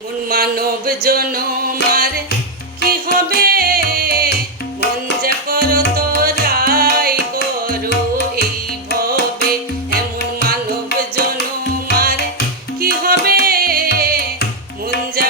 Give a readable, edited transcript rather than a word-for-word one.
মানব জনমার কি হবে, মন যা করো তোরাই করো এই ভবে। এমন মানব জনমার কি হবে, মন যা